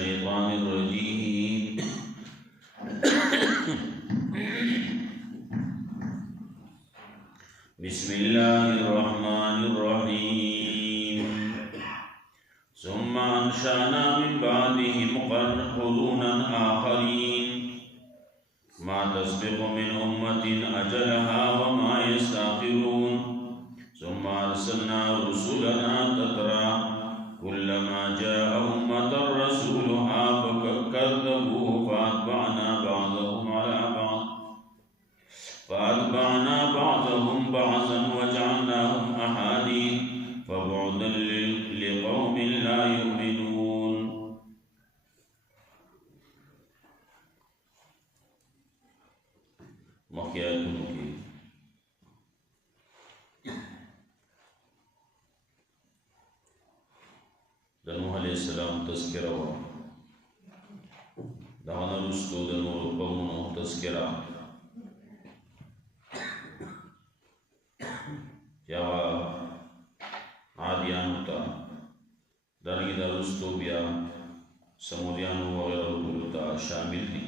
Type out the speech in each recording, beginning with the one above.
الشيطان الرجيم بسم الله الرحمن الرحيم ثم أنشأنا من بعدهم قرونا آخرين ما تسبق من أمة أجلها وما يستأخرون ثم أرسلنا رسلنا تترى كلما جاء أمة رسولها فكذبوه فأتبعنا بعضهم بعضا وجعلناهم أحاديث فبعدا لقوم لا يؤمنون. مخياتنا کی نوح علیہ السلام تذکرہ و دعنا رسطو دنور قومنو تذکرہ جاوا عادیانو تا دارنگی دا رسطو بیا سمودیانو وغیرہ تا شامل دی.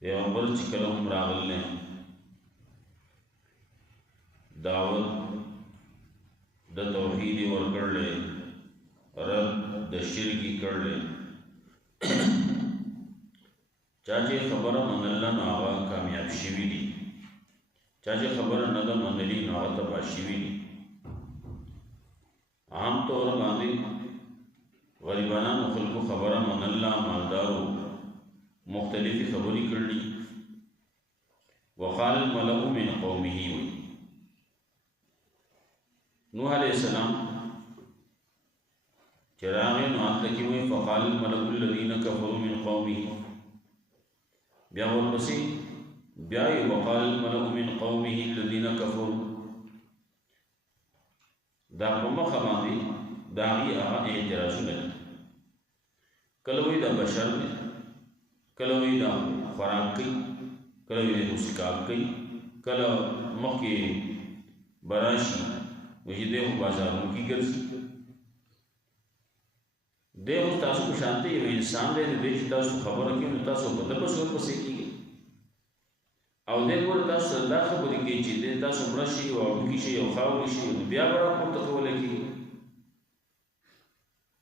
پیغمبر چکلهم راغل نے دعوت د توحید ورکړ لې رد د شرکی کړ لې چاچه خبره منل نه هغه کامیاب شوی دي چاچه خبره نه ده منلی نه هغه تباہ شوی دي. عام طور باندې غریبانو خلکو خبره منل مالدارو مختلفی خبری کړلې وقال الملأ من قومه نوح علیہ السلام چراغ نوات لکی ہوئی فقال الملأ الذین کفروا من قومه بیا ورپسی بیائی وقال الملأ من قومه الذین کفروا دا قوم خباندی داغی آغا اعتراضو لگی کلوی دا بشر میں کلوی دا خوراک کئی کلوی دا حسکاک کئی کلو مخی براشی وہی دیکھو بازاروں کی گرزی دیکھو تاسو کو شانتے یہ انسان دے دیکھ تاسو خبر رکھیں تاسو پتہ بس اور پسے کی گئی او دیکھو تاسو اللہ خبری کی چیز دے تاسو مرشی و کی شی او خاوری شی بیا برا مرتقو لکی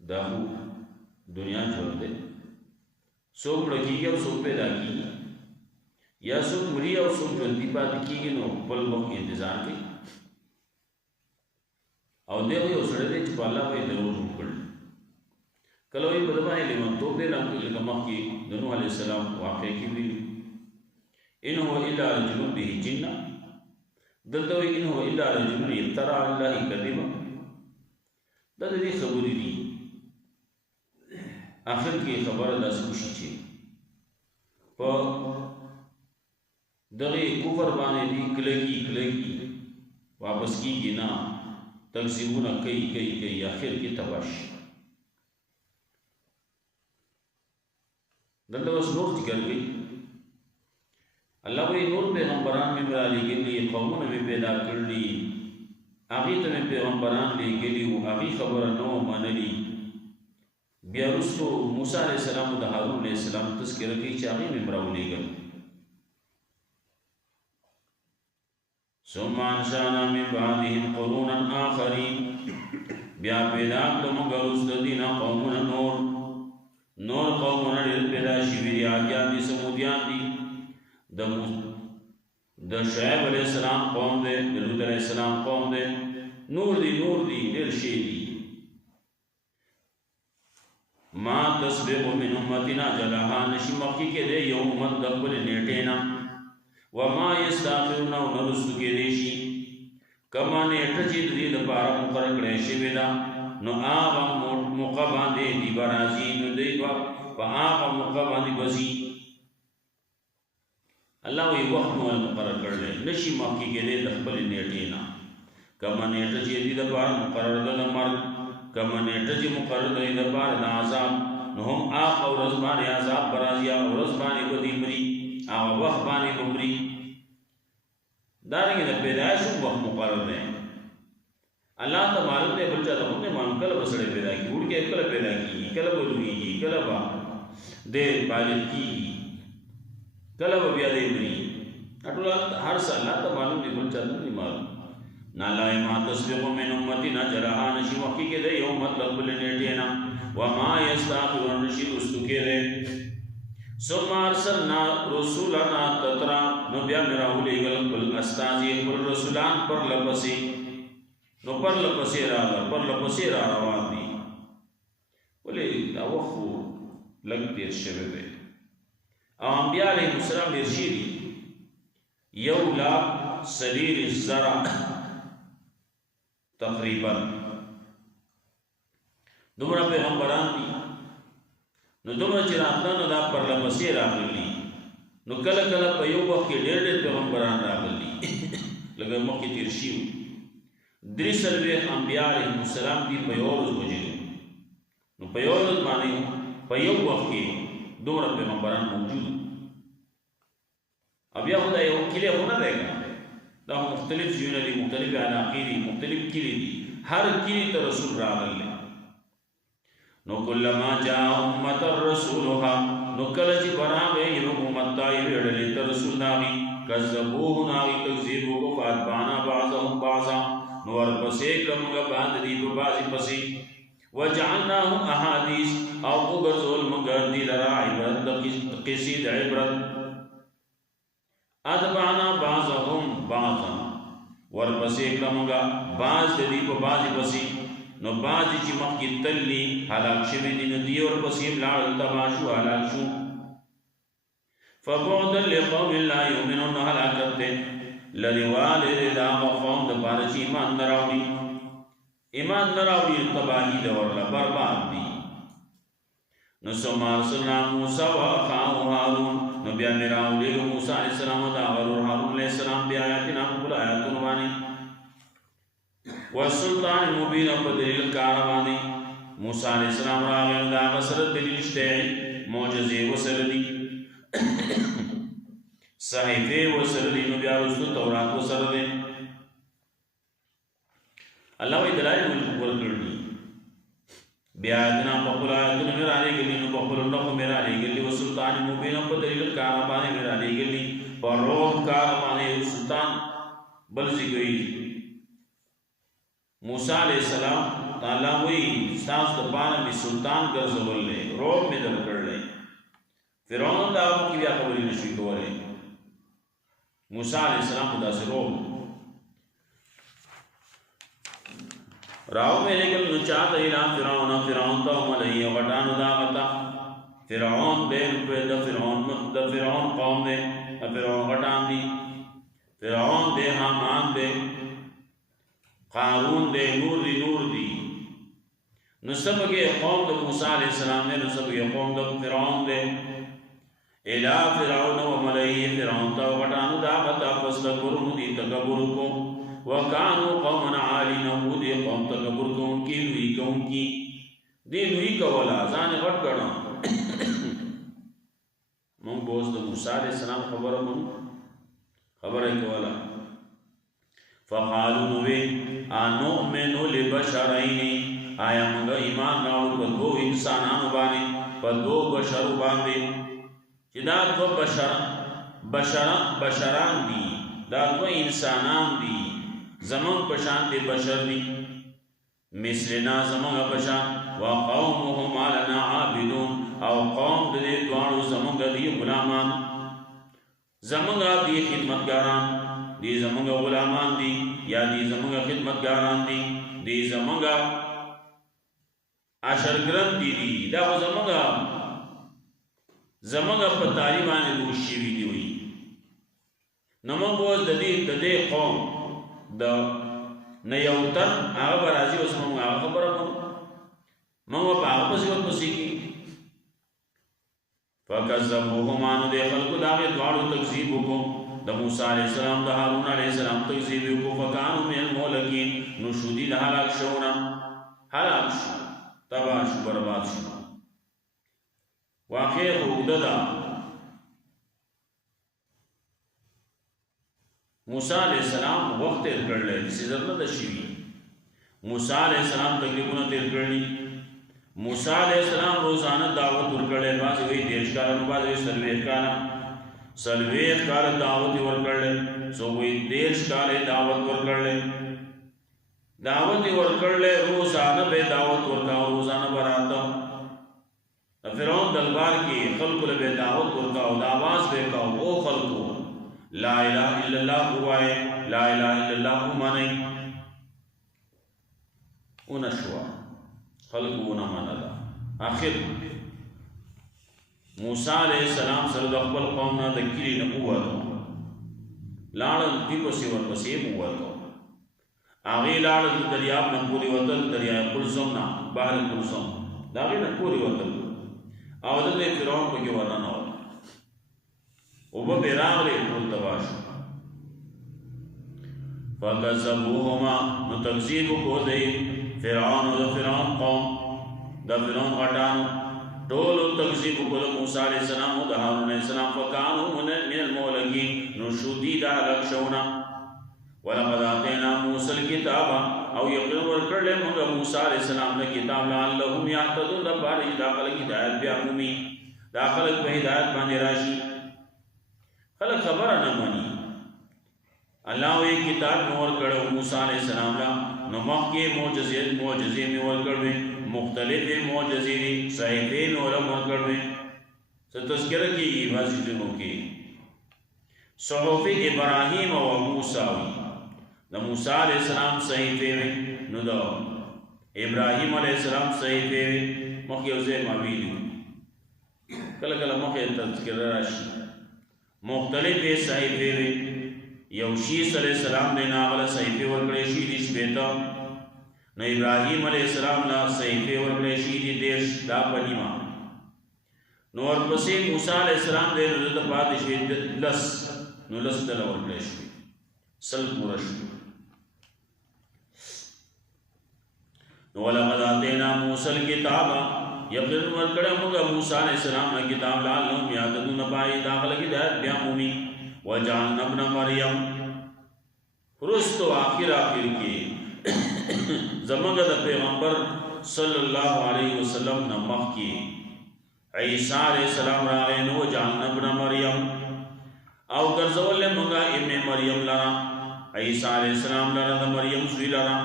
داخو دنیا چھوڑ دے سوک لکی گیا و سوک پیدا کی یا سوک مری اور سوک جلدی پاتی کی گئی نو پل وقت کی انتظار کی او دیکھو یہ سڑے دے چپا اللہ پہ ضرور روکڑ کلوئی بدبائی لیمان توب دے لکمخ کی نوح علیہ السلام واقع کی بھی انہو الا رجل به جنہ دلتوئی انہو الا رجل افترا اللہ کذبا دل دی خبری دی آخر کی خبر دا سوشی چھے پا دغی کفر بانے دی کلگی واپس کی گنا تکذیبونا کئی آخر کی تباش دلتا بس نور ذکر گئی اللہ بھئی نور پیغمبران میں برالی گلی قومون میں پیدا کرلی آغیت میں پیغمبران لے گلی و آغی خبر نو مانلی بیا رسو موسیٰ علیہ السلام و ہارون علیہ السلام تذکر کی چاہی میں براو لے گل ثم انشانا من بعدهم قرونا آخرین بیا پیدا کلمگر استدینا قومنا نور قومنا لیر پیدا شویری آگیان دی سمودیان دی دا شعیب علیہ السلام قوم دے لوط علیہ السلام قوم دے نور دی لیر شیدی ما تسبق من امتنا جلہا نشی مقی کے دے یو امت دقبل نیٹینا وما یستاخرون و نرسو کے دیشی کما نیٹا چید دی دپارا مقرق ریشی بیدا نو آغا مقابان دے دی برازی نو دی با آغا مقابان دی بزی اللہ وی وقت موال مقرر کر لے نشی مقی کے دے دقبل نیٹینا کما نیٹا چید دی دپارا مقرر دا مرد کما نیٹا چید مقرر دی دپارا دا عذاب نو ہم آغا و رزبان عذاب برازی آغا و رزبان بدی مری آغا وقت بانی بمری دارنگی دا پیدایشوں وقت مقرر دیں الله ته معلوم دی بل چا ته هم نه معلوم کله به سړی پیدا کېږي وړوکی کله پیدا کېږي کله به لویېږي کله به دی بالغ کېږي کله به بیا دی مري دا ټول هر څه الله ته معلوم دی بل چا ته نه معلوم نه لا ما تسبق من امتنا جرها نشي مخکې کېدی یو مطلب بل نیټې نه وما یستاخرون نشي رستو کېدی ثم ارسلنا رسولنا تترا نو بیا مې راولېږل خپل استازي خپل رسولان پر لپسې نو پر لپسې را روان دي ولې دا وخت لږ تېر شوی دی او انبیا علیهم السلام ډېر شي دي 1,40,000 تقریبا دومره پیغمبران دي نو دومره چې راتله نو دا پر لپسې راغلي نو کله کله په یو وخت کې ډېر پیغمبران راغلي لکه مخکې تېر شوي 43 انبیا علیهم السلام دي په یو ورځ وژلي نو په یو ورځ باندې په یو وخت کې دومره پیغمبران موجود بیا خو دا یو کلی خو نه دی دا مختلف ځایونه دي مختلف علاقې دي مختلف کلي دي هر کلي ته رسول راغلی نو کلما جاء امة رسولها نو کله چې براغی یو امت ته یوې ډلې ته رسول راغی کذبوه نو هغوی تکذیب وکړو فاتبعنا بعضهم بعضا نو ورپسې کړه موږ بعض دي په بعضې پسې وجعلناهم احادیث او وګرځول موږ دې لره عبرت د قصې د عبرت اتبعنا بعضهم بعضا ورپسې کړه موږ بعض دې په بعضې پسې نو بعضې چې مخکې تللي هلاک شوي دي نو دې ورپسې لاړل تباه شو هلاک شو فبعدا لقوم لا یؤمنون نو هلاکت دی لرې والی دی د هغه قوم دپاره چې ایمان نه راوړي ایمان نه راوړي تباهي ده ورله برباد دي نو ثم ارسلنا موسی واخاه هارون نو بیا مې راولېږو موسی علیه السلام او د هغه ورور هارون علیه السلام بآیاتنا په خپلو آیاتونو باندې والسلطان مبین او په دلیل ښکاره باندې موسی علیه السلام راغی نو د هغه سره دلیل شته معجزې ورسره دي صحیفې ورسره دي نو بیا وروسته تورات ورسره دی الله وایي دلایل ورکړي دي بیا آیاتنا په خپلو آیاتونو مې رالېږلي نو په خپلو نښو مې رالېږلي وسلطان مبین او په دلیل ښکاره باندې مې رالېږلي په روح ښکاره باندې سلطان بل ذکري موسی علیہ السلام تعالی وی ستاسو دپاره مې سلطان ګرځولی روب مې درکړلی فرعون د هغو کې بیا خبرې نشوي کولی موسی علیہ السلام خو داسې روب راو مې لېږل نو چا ته الی فرعون فرعون ته وملئ غټانو د هغه ته فرعون دی د فرعون قوم دی فرعون غټان دي فرعون دی حامان دی قارون دے نور دی نو سبگے قوم دا موسیٰ علیہ السلام دے نو سبگے قوم دا فرعون دے الہ فرعون و ملئی فرعون تا وغٹانو دا غطا فستکبرون دی تکبر کو وکانو قومنا عالی نو دی قوم تکبر کو ان کی لوی کو ان کی دی لوی کولا زان غٹ کرنا مونگ بوز دا موسیٰ علیہ السلام خبر کولا فقالو نوے انؤمنو لبشرین آیا منگا ایمان راوڑو پا دو انسانانو بانے پا دو بشرو باندے چی دا دو بشران دی دا دو انسانان دی زمان پشان دی بشر دی مثلنا زمان پشان وقومهم آلنا عابدون او قوم دی دوانو زمان دی غلامان زمان دی خدمتگاران دی زمانگا غلامان دی یا دی زمانگا خدمتگاران دی زمانگا عشرگرم دی دا زمانگا پا تعلیمانی روشیوی دی ہوئی نمان بوز دی قوم دا نیوتن آغا برازی واسه مانگا آغا خبر مانگا پا آغا پسی وقت پسی کی فکذبوهمانو دی خلقو داغی دوارو تکذیبو کو دا موسیٰ علیہ السلام دا حارون علیہ السلام تکذیبیو کو فکانو من المولکین نو شودی دا حلاک شونا حلاک شو تباہ شو برباد شو واقعی خوب دا موسیٰ علیہ السلام وقت ارکڑ لے جسی ذرنا دا شیوی موسی علیہ السلام تکلیفونه تیر کړی. موسی علیہ السلام روزانه دعوت ورکړل، بعض وی 10 کال، بعض وی 30 کال، 30 کال دعوت ورکړل، سو وی 10 کال دعوت ورکړل. دعوت ورکړل، روزانه به دعوت ورکاو، روزانه براته فرعون دلبار کې خلکو له دعوت ورکاو، د आवाज به کاو، او خلکو لا اله الا الله وای، لا اله الا الله معنی ونشوا خلقو ونمانلا. آخر موسی علیہ السلام سره د خپل قوم نه د کلی نه ووتو، لاړل دوی پسې ورپسې ووتو. هغې لاړل د دریاب نه پورې وتل، دریاب کلثوم نه بحر کلثوم د هغې نه پورې وتل، او دلته فرعون پکې ورننوت، اوبه پرې راغلې، ټول تباه شو. فکذبوهما، نو تکذیب وکړو دی فرعون او د فرعون قوم، د فرعون غټانو ټولو تکذیب وکړو موسی علیہ السلام او د هارون علیہ السلام، فکانوا من المهلکین، نو شو دي د هلاک شوونه. ولقد آتینا موسی الکتاب، او یقین ورکړل موږ موسی علیہ السلام له کتاب، لعلهم یهتدون، دپاره چې دا خلک هدایت بیا مومي، دا خلک په هدایت باندې راشي. خلک خبره نه مني. الله وی کتاب نور کړو موسی علیہ السلام لا، نو مخکې معجزې مې ورکړې، مختلفې معجزې دي، صحیفې نور ورکړې. څه تذکره کېږي بعضې ځینو کې صحف ابراهیم او موسی وي، د موسی علیہ السلام صحیفې وي، نو د ابراهیم علیہ السلام صحیفې وي. مخکې یو ځای ما ویلي، کله کله مخکې تذکره راشي، مختلفې صحیفې وي. یو شیس علیہ السلام نے ناغل صحیفے ورکڑے شیدی شپیتا، نو ابراہیم علیہ السلام نا صحیفے ورکڑے شیدی دیش دا پنیما، نو اور پسی موسیٰ علیہ السلام دے رضا پاتی شوید لس، نو لس دل ورکڑے شوید سل پورا شوید. نو وَلَقَدْ آتَيْنَا مُوسَى الْكِتَابَ، یقین ورکڑے مگا موسیٰ علیہ السلام نا کتاب لعلہم یہتدون، پائی داخل کی دایت بیا مومی. وَجَعَلْنَا ابْنَ مَرْيَمَ، رستو آخر کی زمانہ دا پیغمبر صلی اللہ علیہ وسلم نمخ کی عیسیٰ علیہ السلام راغین. وَجَعَلْنَا ابْنَ مَرْيَمَ، او گرزول منگا ابن مریم لرا، عیسیٰ علیہ السلام لرا دا مریم سوی لرا.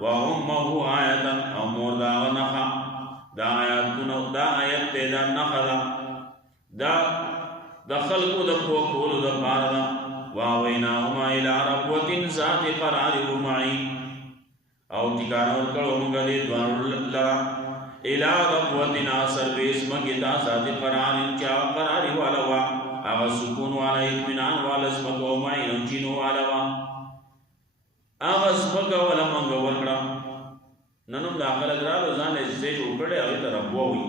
وَأُمَّهُ آیَتًا، او مور دا نخا، دا آیت تے دا نخا دا دا خلقو دا پوکولو دا پاردا. واویناهما الى ربوة ذات قرار ومعین، او تکانور کڑو مگا دے دوار لرا الى ربوة آسر بیس مگتا ذات قرار چا قرار والوا، آغا سکون والا اطمینان والا اسمکا ومعین انچینو والوا، آغا اسمکا والا منگا ورکڑا. ننم داخل اگرالو زان ایسے جو کڑے آگے تا ربووی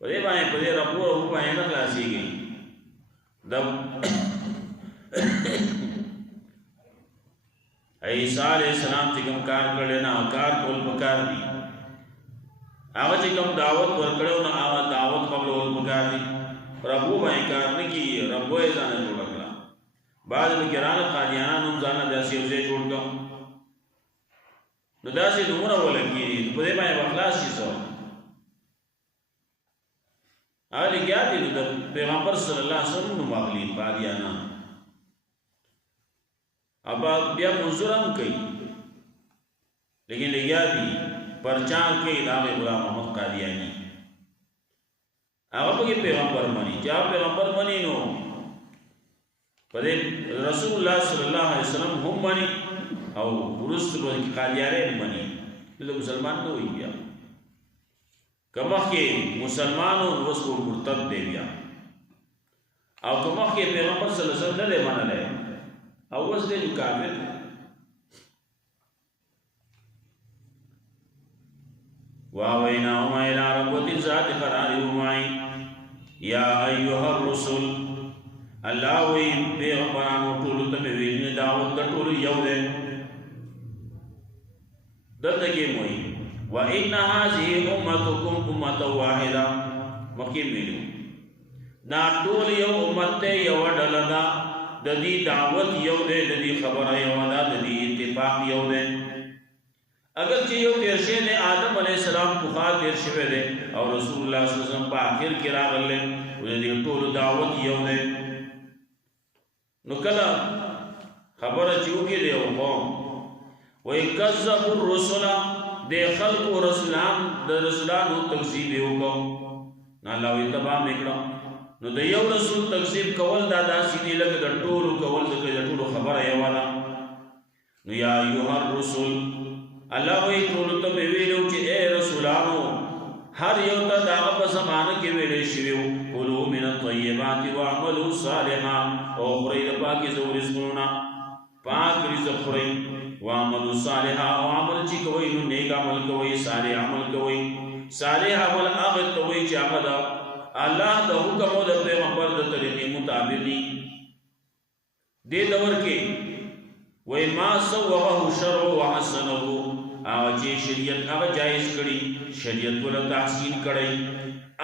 پدے بائیں پدے ربو ربو بائیں نخلاسی گئی. عیسیٰ علیہ السلام چکم کار کرلینا کار کول پکار دی، آغا چکم دعوت ورکڑو نا آغا دعوت قبل ول پکار دی. ربو بائیں کار نکی، ربو ایزانا جوڑا کرا. بعض بکران قادیانا نمزانا داسی اوزے جوڑ کم، نو داسی نمورا ولکی دی پدے بائیں بخلاس چی سو آلی کیا دی نو پیغمبر صلی اللہ علیہ وسلم نو مغلی قادیانا. اب بیا منظور ہم کئی لیکن لگیا دی پرچان کئی داغ غلام محمد قادیانی آگا پکی پیغمبر منی، جا پیغمبر منی نو پدے رسول اللہ صلی اللہ علیہ وسلم ہم منی، او رست قادیانے منی، تو مسلمان تو ہوئی گیا. کمخ کے مسلمانوں نوز کو مرتد دے بیا، او کمخ کے پیغمبر صلی اللہ علیہ وسلم نلے مانا لے، او وز دے جو کافر. وَاوَيْنَاهُمَا إِلَىٰ رَبْوَةٍ ذَاتِ قَرَارٍ وَمَعِينٍ. یا ایوہ الرسول، اللہ وی پیغمبرانو ٹولو تمہیں دعوت کا ٹولو یو دے دلتکی موئی. وَإِنَّ هَذِهِ أُمَّتُكُمْ أُمَّةً وَاحِدًا، مقیم ملو دا ٹول یو امت تے یو ڈلدا، ددی دعوت یو دے، ددی خبر یو دا، ددی اتفاق یو دی اگر چې یو تیر شوی دی آدم علیہ السلام پخوا تیر شوی دی او رسول الله صلی الله علیه وسلم په آخر کې راغلی ولې دې ټولو دعوت یو دی نو کله خبره چې وکړي دی او قوم وایي کذبوا الرسل د خلقو رسولان د رسولانو تکذیب یې وکړو نو الله وایي تباه مې کړه نو د یو رسول تکذیب کول دا داسې دي لکه د ټولو کول د ټولو خبره یوه ده نو یا ایها الرسل الله وی ټول ته ویلو چې اے رسولانو هر یو ته دا په زمانه کې ویلې شوی قولوا من الطيبات واعملوا صالحا او خوري د پاکي زو رزقونه پاک رزق خوري واعملوا صالحا او عمل چې کوي نو نیک عمل کوي صالح عمل کوي صالح عمل هغه ته وی چې هغه الله د حکم او د پیغمبر د طریقې مطابق دې دور کې وای ما سوغه شرع وحسنه او چې شریعت هغه جایز کړي شریعت ول تحسین کړي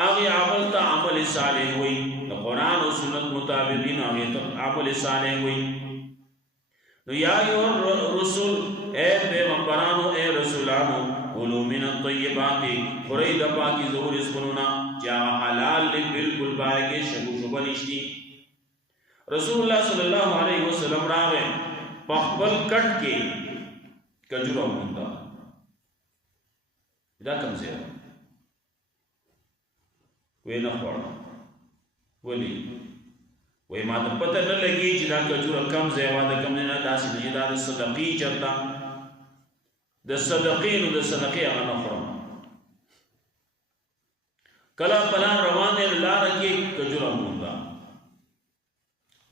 هغه عمل ته عمل صالح وای د قران او سنت مطابقین هغه ته عمل صالح وای نو یا ایو رسول اے پیغمبرانو اے رسولانو قولوا من الطیبات خوري د پاکي زور رزقونه جا حلال بالکل باګه شګو شوب نشتی رسول الله صلی الله علیه وسلم راغه پخبل کټ کې کجورو مونږه دا کوم ځای وې نه خور ولی وې ما ته پته نه لګي چې دا کجورو کم ځای واده کم نه داسې نه دا د صدقې چرتا د صدقې نو د صدقې هغه نه خورم کله پلان روانه لار کې کجورو مونږه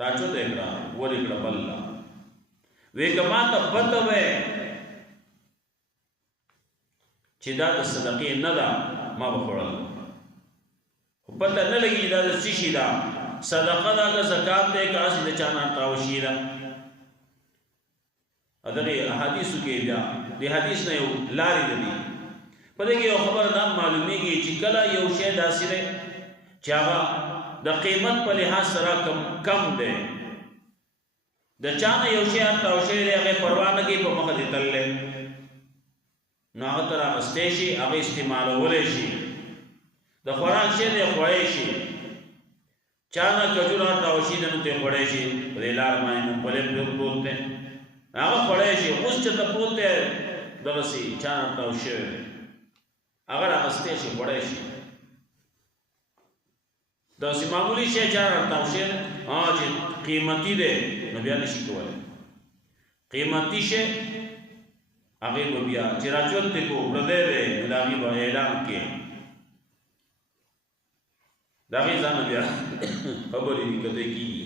تاسو ته کړه وری کړه بل وی کما ته پته وې چې دا د صدقې نه ده ما به خوړل خو پته نه لګي دا د څه شي ده صدقه ده که زکات دی که هسې د چا نه تاوشي ده دغې احادیثو کې بیا د حدیث نه یو لارې ده دي په دې کې یو خبره دا معلومیږي چې کله یو شی داسې دی چې هغه د قیمت په لحاظ سره کم دی د چانه یو شی تاو شی دی هغه پروا نه کوي په مخه دې تللی نو هغه تر اخیستی شي هغه استعمالولی شي د خوراک شی دی خوړی شي چانه کجوره تاو شي دی نو ته خوړی شي په دې لار باندې ممپلی پروت دی هغه خوړی شي اوس چې ته پروت دی دغسې چانه تاو شوی دی هغه رااخیستی شي خوړی شي داسې معمولی شی چانه تاو شي چې قیمتي دی نو بیا نشي کولی قیمتي شی هغې به بیا چې راچولتې کو پردی دی نو د هغې به اعلان کې د هغې ځانه بیا خبرې کته کېږي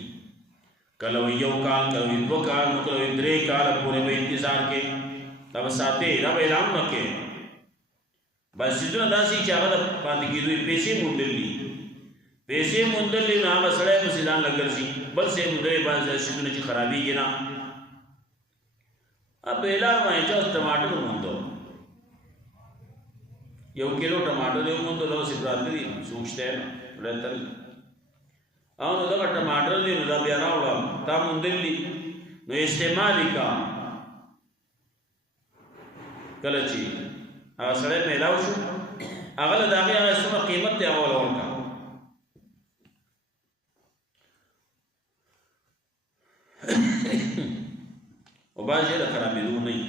کله وی یو کال کله وی دوه کال نو کله وی درې کاله پورې به انتظار کې دا به ساتې دا به اعلان نه کې بس څیزونه داسې چې هغه د پاتې کېدو یې پیسې موندل دي پیسې موندل دي نو هغه سړی پسې ځان له ګرځي بل څه موندلی بعض څیزونه چې خرابېږي نه په اعلان باندې چا ټماټر وموندو یو کیلو ټماټر یې وموندو داسې پراته دي سوچته نه پرتل او نو دغه ټماټر دی نو دا بیا راوړه تا موندل دي نو استعمال یې کا کله چې هغه سړی میلاو شو هغه له د هغې هغه څومره قیمت دی هغه له ورکړه او بعض شی د خرابېدو نه وي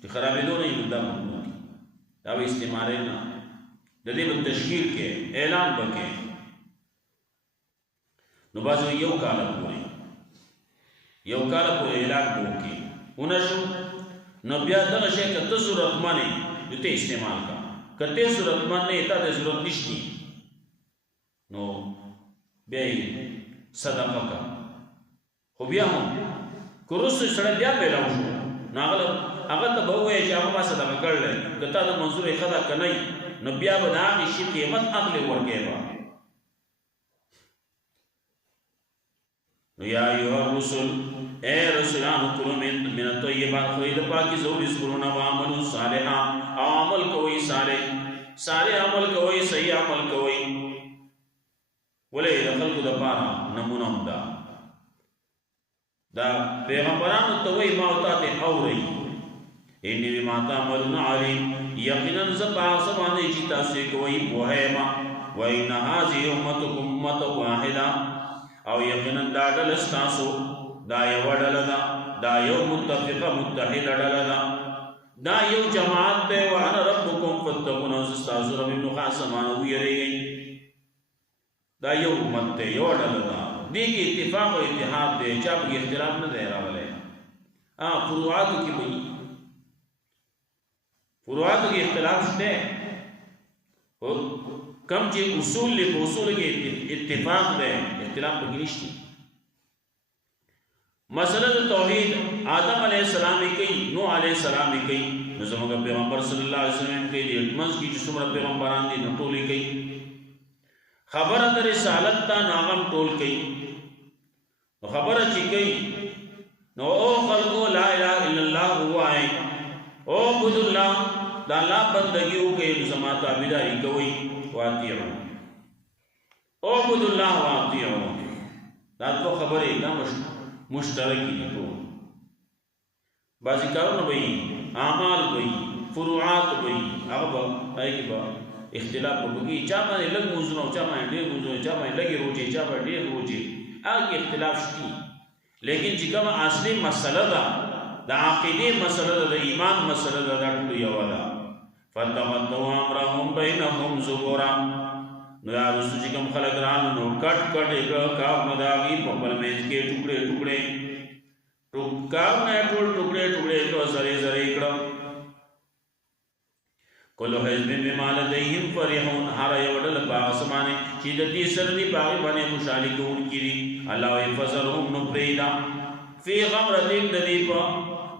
چې خرابېدو نه وي نو دا ممنوع دي دا به استعمالوي نه د دې به تشهیر کې اعلان به کې نو بعض یو کاله پورې اعلان به وکړي ونه شو نو بیا دغه شی که ته ضرورتمند یې نو ته استعمال کا که ته ضرورتمند نه یې تا ته ضرورت نشته نو بیا یې صدقه کا خو بیا هم که وروسته سړی بیا پیلاو شو نو هغه ته به ووایې چې هغه ما صدقه کړلی که تا د منظور یې ښه ده که نه نو بیا به د هغې شي قیمت اخلې ورکوې به نو یا ایها الرسل اے رسولانو کلوا من الطیبات خورئ د پاکیزو رزقونه وعملوا صالحا او عمل کوئ صالح عمل کوئ صحیح عمل کوئ ولې د خلکو دپاره نمونه هم ده دا پیغمبرانو ته وایي ما او تا ته اورئ انی بما تعملون علیم یقینا زبا سبانے چی تاسو کوئی بوہیما وَإِنَّ هَذِهِ أُمَّتُكُمْ أُمَّةً وَاحِدَةً او یقینا دا ډل ستاسو دا یو ډل ده دا یو متفقه متحد ډل ده دا یو جماعت ده وانا ربکم فاتقون او استاسو رب ابن قاسمان ویریږي دا یو امت ده یو ډل ده دې کې اتفاق او اتحاد ده چا په اختلاف نه دی راغلی فروعاتو کې وایي فروعاتو کې اختلاف شته کم چې اصول له اصول کې اتفاق ده اختلاف پکې نشته مسئلہ توحید آدم علیہ السلام کوي نوح علیہ السلام کوي نو زموږ پیغمبر صلی الله علیه وسلم کوي دې منځ کې چې څومره پیغمبران دي نو ټول کوي خبره د رسالت ته ناغم ټول کوي خبره چې کوي نو او خلقو لا اله الا الله وای او عبد الله دا الله بندگی وکړي زما تابعداري کوي واطيعو او عبد الله واطيعو دا تو خبره دا مشترکی دي ټول بعضی کارونه وي اعمال وي فروعات وي هغه پای کې به اختلاف وکړي چا باندې لږ موضوع چا باندې ډېر موضوع چا باندې لږ روزي چا باندې ډېر روزي هغه اختلاف شته لیکن چې کوم اصلي مسله ده د عقیده مسله ده د ایمان مسله ده دا ټول یو ده فتمتوا امرهم بینهم زبورا نو یا رسو چې کوم خلک رانو نو کټ کټ یک کاف مداغي په بل میز کې ټوکړي ټوکړي کاف نه ټول ټوکړي ټوکړي تو زری زری کړه کله حزب بما لديهم فرحون هر یو ډل په اسمانه چې د دې سره دی باغ باندې خوشالي کوونکي الله يفزرهم نو پریدا فی غمرة د دې په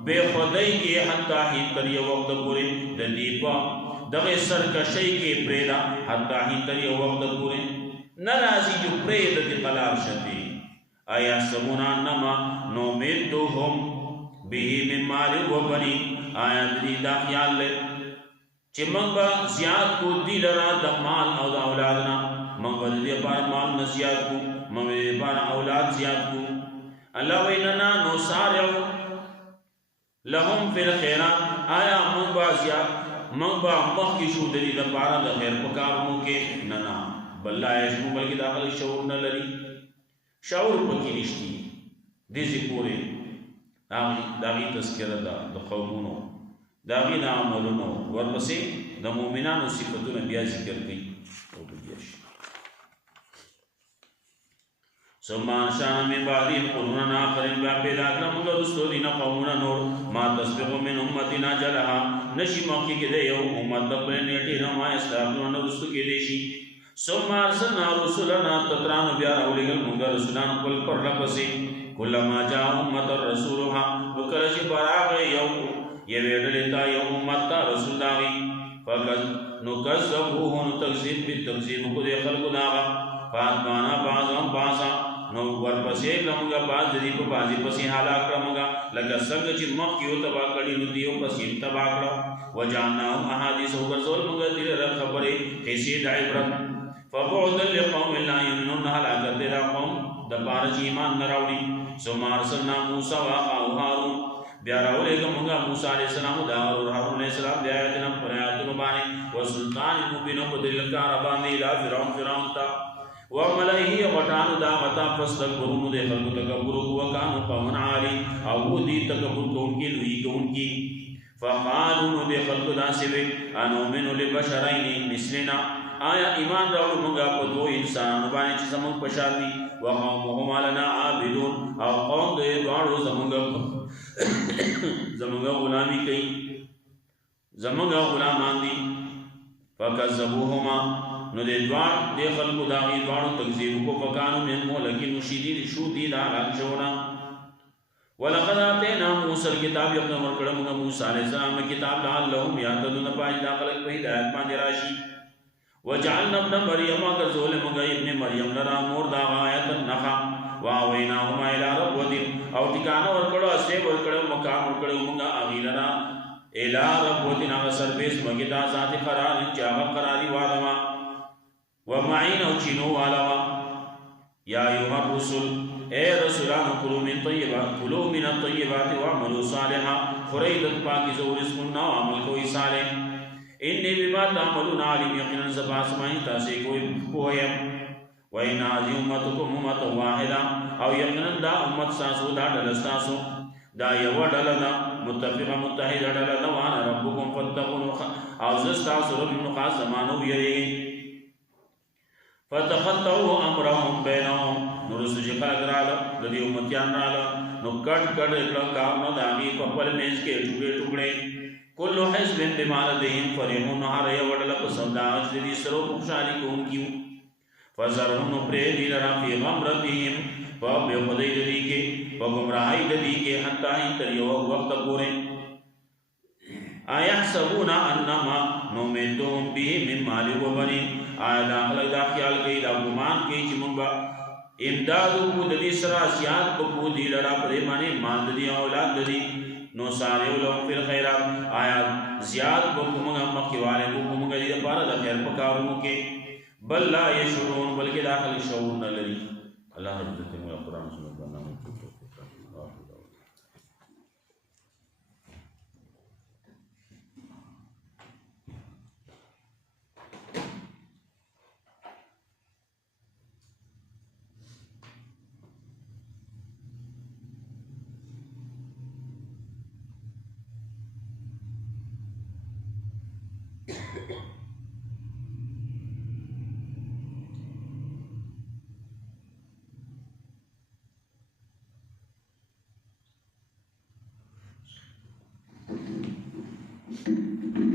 بے خدای کې حتی هی تر یو وخت پورې د دې په دغه سرکشی کې پریدا حتی هی تر یو وخت پورې ناراضي جو پرید د قلار شتی آیا سمونا نما نو میدهم به من مال و بنی آیا دې دا خیال له چې موږ زیات کو دي لرا د مال او د اولادنا موږ دې پر مال نه زیات کو موږ دې پر اولاد زیات کو الله ویننا نو سارو لهم فی الخیرات آیا موږ زیات موږ مخکې شو د دې لپاره د خیر په کارونو کې نه بل لا یشو بلکې داخلي شعور نه لري شعور پکې نشتی دې پورې داغي تذکرہ ده د قومونو داغی نعملونو ورپسې د مؤمنانو صفتونه بیا ذکر کړي او بیا شي ثم انشأنا من بعدهم قرونا آخرين بیا پیدا کړم موږ رسول دین قومونه نور ما تسبق من امتنا جلها نشي موقع کې د یو امت د خپل نیټه نه ما استعمالونه رسول کې دي شي ثم ارسلنا رسلنا تتران بیا اولګل موږ رسولان خپل پر لپسې کلما جاء امه رسولها وکړه چې براغ یو یویدلتا یو امت تا رسول داغی فقط نکذبوه نتکذیب بالتکذیب کو دے خلق داغا فاتمانا بعضا بعضا نو ورپسی کلمگا بعض دی پا بعضی پسی حالا کلمگا لکا سنگ چی مخ کیو تبا کری نو دیو پسیم تبا کرا وجانناهم احادیث ہوگر زول مگا دیر رد خبری حسید عبرت فبعدا لقوم لا یمنون حلاکت دیرا قوم دبارچ ایمان نراوڑی ثم ارسلنا موسیٰ واقعو هارون بیا راولے گا موږ موسی علیہ السلام دا او هارون علیہ السلام بیا آیاتنا پر آیاتونو باندې وسلطان مبین په دل کار باندې لا فرعون تا وملئه وټانو دا متا فاستكبروا دے خلق تکبر وکانو قوم عالی او دی تکبر کوونکی لوی کوونکی فقالوا دے خلق داسوی انؤمن لبشرین مثلنا آیا ایمان راوړو موږ په دوه انسانانو باندې چې زموږ په شان دي وقومهم لنا عابدون او قوم دې دواړو زموږ غلامی کوي زموږ غلامان دي فکذبوهما نو دې خلکو دا غي دواړو تکذیب کو فکانو من مهلکین شدید شو دي دا راځونا ولقد اتینا موسی الكتاب یقین ورکړه موږ موسی علیہ السلام کتاب لعلهم یهتدون پای دا خلک په هدایت باندې راشي وجعلنا ابن مریم كذول مغا ابن مریم لرا مور دا آیت نخا واویناهما الى ربوت او ټکانه ورکړو اسه ورکړو مقام ورکړو مغا اغیلرا الى ربوت نا سرویس مګدا ذات قرار چاغ قراری والما ومعين او چینو والما یا ایها الرسل اے رسولان کلوا من الطیبات وعملوا صالحا خریدت پاکی زور رزقنا وعمل کوئی صالح انی بما تعملون علیم یقینا زباس ماہی تاسی کوئی پویم وَإِنَّ هَذِهِ أُمَّتُكُمْ أُمَّةً وَاحِدَةً او یقینا دا امت ساسو دا ڈلستاسو دا یو ڈلدا متفقه متحده ڈلدا وانا ربکم فاتقون او زستاسو رب نقاس زمانو یری فتخطوا امرهم بینهم نورس جکا گرالا ددی امتیان رالا نو کٹ کٹ کارنو داغی پپل میز کے ٹکڑے ٹکڑے کلو حزب بما لدیهم فرحون ہر یو ڈلدا پسند آج دی سرو خوشحالی کون کیوں فزرهم پریدی لرا فی غمرتهم فبی خدی لدی کے فگمراہی لدی کے حتی انتر یو وقت پورے آیحسبون انما نومیتون بی من مالی و بنین آیا داخل دا خیال کئی دا گمان کئی چی منگا امدادو کو ددی سرا سیاد بکو دی لرا پریمانی مال ددی اولاد ددی نو سارے لهم فی الخیرات آیا زیاد بکو منگا مخیوالے بکو منگا دی دا پارا دا خیر پکاروں کے بل لا یشعرون بلکہ داخل شعور نہ لری اللہ رب عزت مولا قرآن سنت کا نام Thank you.